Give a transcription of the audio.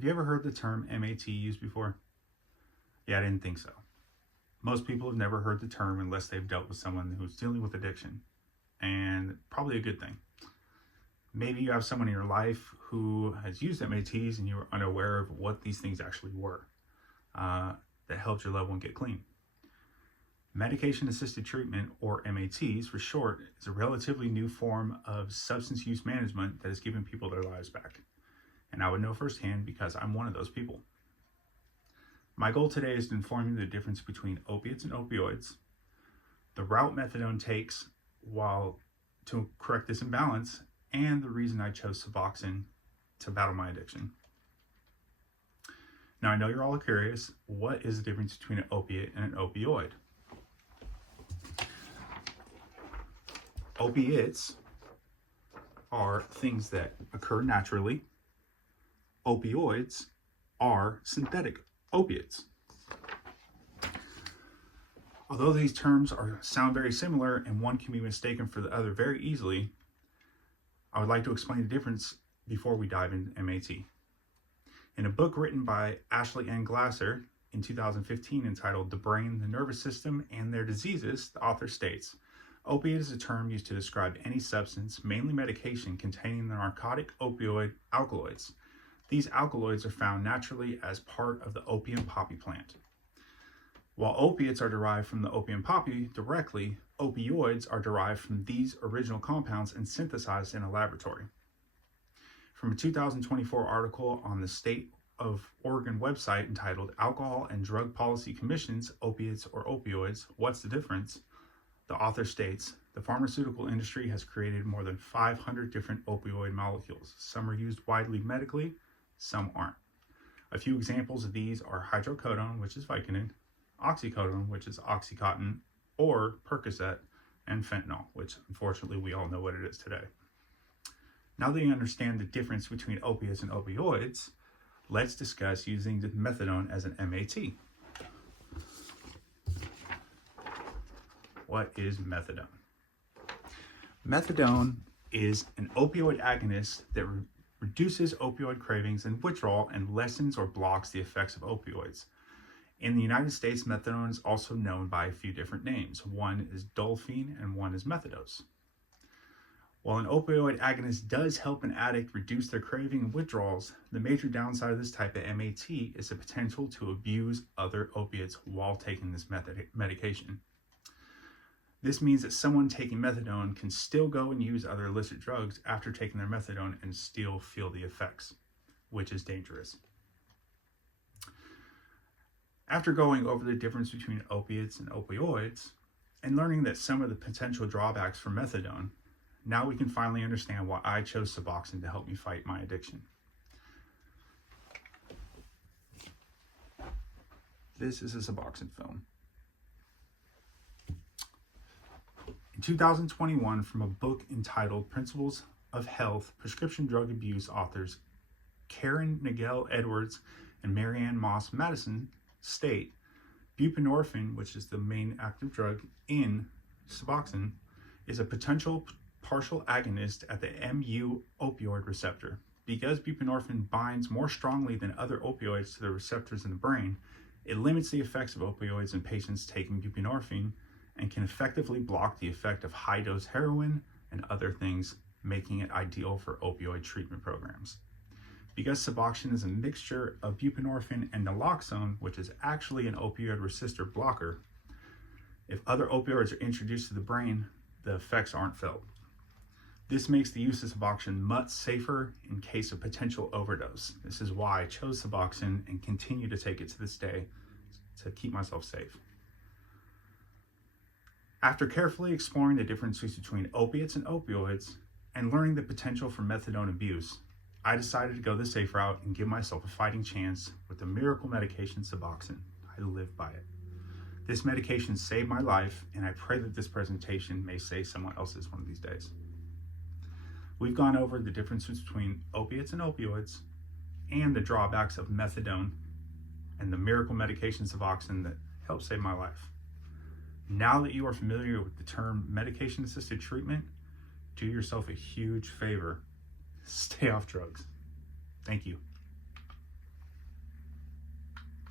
Have you ever heard the term M.A.T used before? Yeah, I didn't think so. Most people have never heard the term unless they've dealt with someone who's dealing with addiction, and probably a good thing. Maybe you have someone in your life who has used M.A.Ts and you were unaware of what these things actually were that helped your loved one get clean. Medication-assisted treatment, or M.A.Ts for short, is a relatively new form of substance use management that has given people their lives back. And I would know firsthand because I'm one of those people. My goal today is to inform you the difference between opiates and opioids, the route methadone takes to correct this imbalance, and the reason I chose Suboxone to battle my addiction. Now, I know you're all curious, what is the difference between an opiate and an opioid? Opiates are things that occur naturally. Opioids are synthetic opiates. Although these terms sound very similar and one can be mistaken for the other very easily, I would like to explain the difference before we dive into M.A.T. In a book written by Ashley N. Glasser in 2015 entitled The Brain, the Nervous System, and Their Diseases, the author states, opiate is a term used to describe any substance, mainly medication, containing the narcotic opioid alkaloids. These alkaloids are found naturally as part of the opium poppy plant. While opiates are derived from the opium poppy directly, opioids are derived from these original compounds and synthesized in a laboratory. From a 2024 article on the State of Oregon website entitled Alcohol and Drug Policy Commission's Opiates or Opioids, What's the Difference? The author states, the pharmaceutical industry has created more than 500 different opioid molecules. Some are used widely medically, some aren't. A few examples of these are hydrocodone, which is Vicodin, oxycodone, which is Oxycontin, or Percocet, and fentanyl, which unfortunately we all know what it is today. Now that you understand the difference between opiates and opioids, let's discuss using the methadone as an M.A.T. What is methadone? Methadone is an opioid agonist that reduces opioid cravings and withdrawal and lessens or blocks the effects of opioids. In the United States, methadone is also known by a few different names. One is Dolphine and one is Methadose. While an opioid agonist does help an addict reduce their craving and withdrawals, the major downside of this type of M.A.T is the potential to abuse other opiates while taking this medication. This means that someone taking methadone can still go and use other illicit drugs after taking their methadone and still feel the effects, which is dangerous. After going over the difference between opiates and opioids and learning that some of the potential drawbacks for methadone, now we can finally understand why I chose Suboxone to help me fight my addiction. This is a Suboxone film. In 2021, from a book entitled Principles of Health, Prescription Drug Abuse authors Karen Nagel Edwards and Marianne Moss Madison state, buprenorphine, which is the main active drug in Suboxone, is a potential partial agonist at the mu opioid receptor. Because buprenorphine binds more strongly than other opioids to the receptors in the brain, it limits the effects of opioids in patients taking buprenorphine and can effectively block the effect of high-dose heroin and other things, making it ideal for opioid treatment programs. Because Suboxone is a mixture of buprenorphine and naloxone, which is actually an opioid receptor blocker, if other opioids are introduced to the brain, the effects aren't felt. This makes the use of Suboxone much safer in case of potential overdose. This is why I chose Suboxone and continue to take it to this day to keep myself safe. After carefully exploring the differences between opiates and opioids and learning the potential for methadone abuse, I decided to go the safe route and give myself a fighting chance with the miracle medication Suboxone. I live by it. This medication saved my life, and I pray that this presentation may save someone else's one of these days. We've gone over the differences between opiates and opioids and the drawbacks of methadone and the miracle medication Suboxone that helped save my life. Now that you are familiar with the term medication-assisted treatment, do yourself a huge favor. Stay off drugs. Thank you.